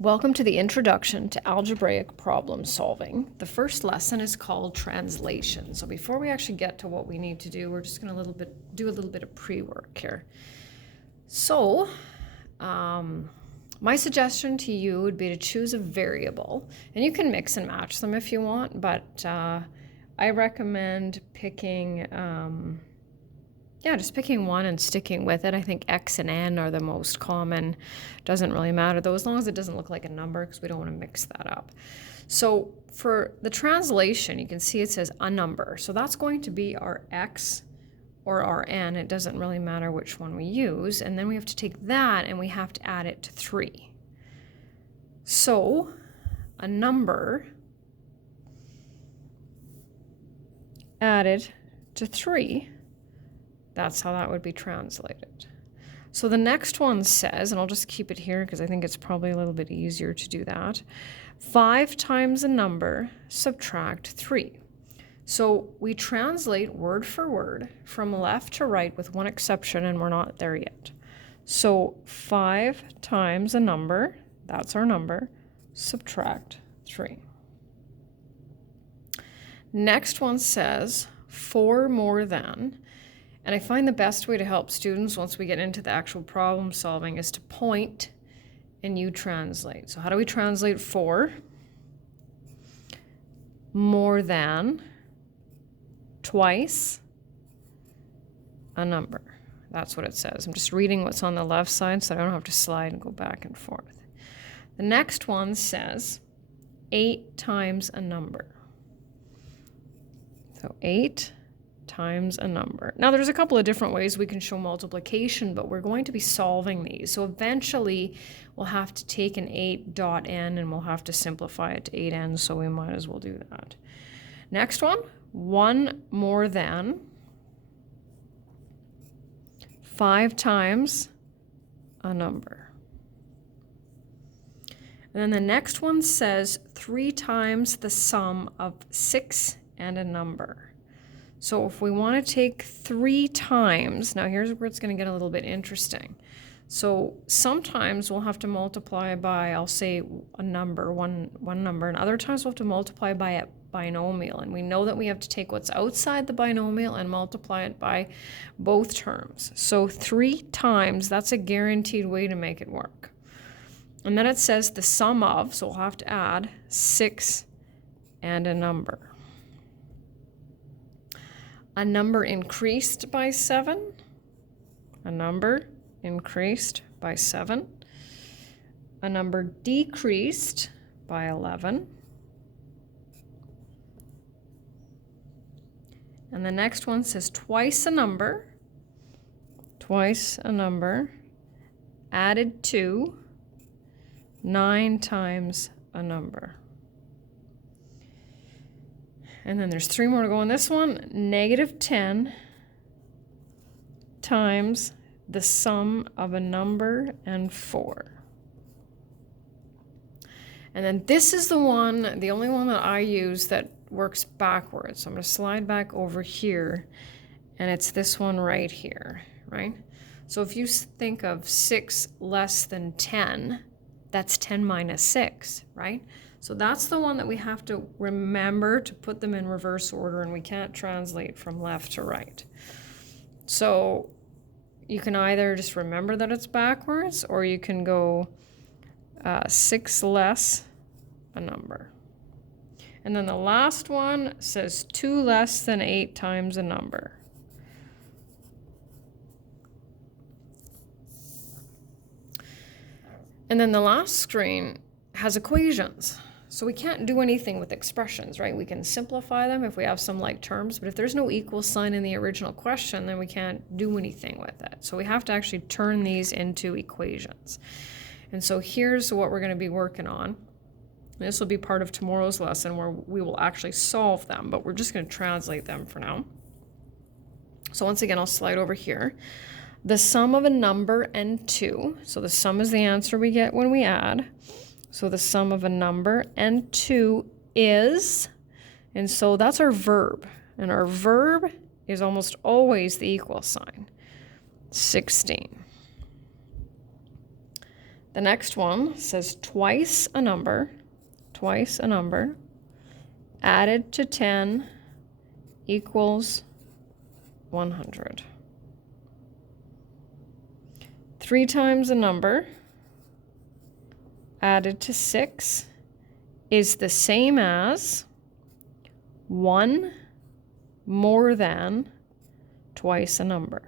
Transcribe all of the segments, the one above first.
Welcome to the Introduction to Algebraic Problem Solving. The first lesson is called Translation. So before we actually get to what we need to do, we're just going to do a little bit of pre-work here. So my suggestion to you would be to choose a variable, and you can mix and match them if you want, but I recommend picking just picking one and sticking with it. I think X and N are the most common. Doesn't really matter though, as long as it doesn't look like a number, because we don't want to mix that up. So for the translation, you can see it says a number. So that's going to be our X or our N. It doesn't really matter which one we use. And then we have to take that and we have to add it to 3. So a number added to 3, that's how that would be translated. So the next one says, and I'll just keep it here because I think it's probably a little bit easier to do that, 5 times a number, subtract 3. So we translate word for word from left to right with one exception, and we're not there yet. So 5 times a number, that's our number, subtract 3. Next one says 4 more than. And I find the best way to help students once we get into the actual problem solving is to point and you translate. So how do we translate 4? More than twice a number. That's what it says. I'm just reading what's on the left side so I don't have to slide and go back and forth. The next one says 8 times a number. So 8 times a number. Now there's a couple of different ways we can show multiplication, but we're going to be solving these. So eventually we'll have to take an 8.n and we'll have to simplify it to 8n, so we might as well do that. Next one, 1 more than 5 times a number. And then the next one says 3 times the sum of 6 and a number. So if we want to take 3 times, now here's where it's going to get a little bit interesting. So sometimes we'll have to multiply by, I'll say a number, one number, and other times we'll have to multiply by a binomial. And we know that we have to take what's outside the binomial and multiply it by both terms. So 3 times, that's a guaranteed way to make it work. And then it says the sum of, so we'll have to add 6 and a number. A number increased by 7. A number increased by 7. A number decreased by 11. And the next one says twice a number added to 9 times a number. And then there's 3 more to go on this one. -10 times the sum of a number and 4. And then this is the only one that I use that works backwards. So I'm going to slide back over here, and it's this one right here, right? So if you think of 6 less than 10, that's 10 minus 6, right? So that's the one that we have to remember to put them in reverse order, and we can't translate from left to right. So you can either just remember that it's backwards, or you can go 6 less a number. And then the last one says 2 less than 8 times a number. And then the last screen has equations. So we can't do anything with expressions, right? We can simplify them if we have some like terms, but if there's no equal sign in the original question, then we can't do anything with it. So we have to actually turn these into equations. And so here's what we're going to be working on. This will be part of tomorrow's lesson where we will actually solve them, but we're just going to translate them for now. So once again, I'll slide over here. The sum of a number and 2. So the sum is the answer we get when we add. So the sum of a number and 2 is, and so that's our verb. And our verb is almost always the equal sign, 16. The next one says twice a number, added to 10 equals 100. 3 times a number added to 6 is the same as 1 more than twice a number.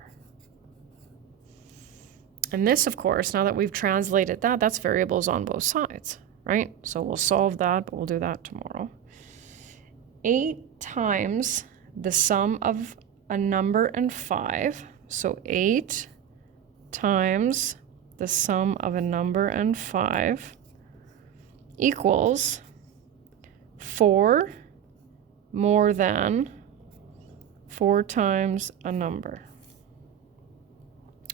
And this, of course, now that we've translated that, that's variables on both sides, right? So we'll solve that, but we'll do that tomorrow. 8 times the sum of a number and 5. So 8 times the sum of a number and 5 equals 4 more than 4 times a number.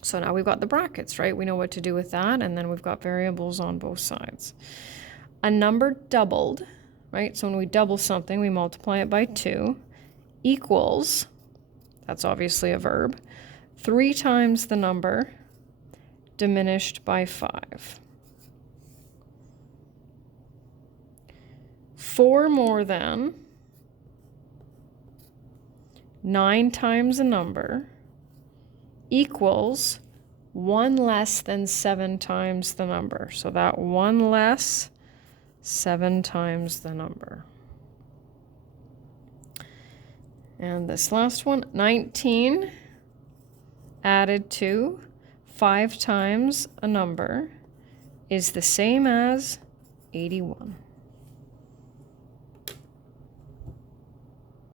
So now we've got the brackets, right? We know what to do with that, and then we've got variables on both sides. A number doubled, right? So when we double something, we multiply it by 2, equals, that's obviously a verb, 3 times the number diminished by 5. 4 more than 9 times a number equals 1 less than 7 times the number. So that 1 less 7 times the number. And this last one, 19 added to 5 times a number is the same as 81.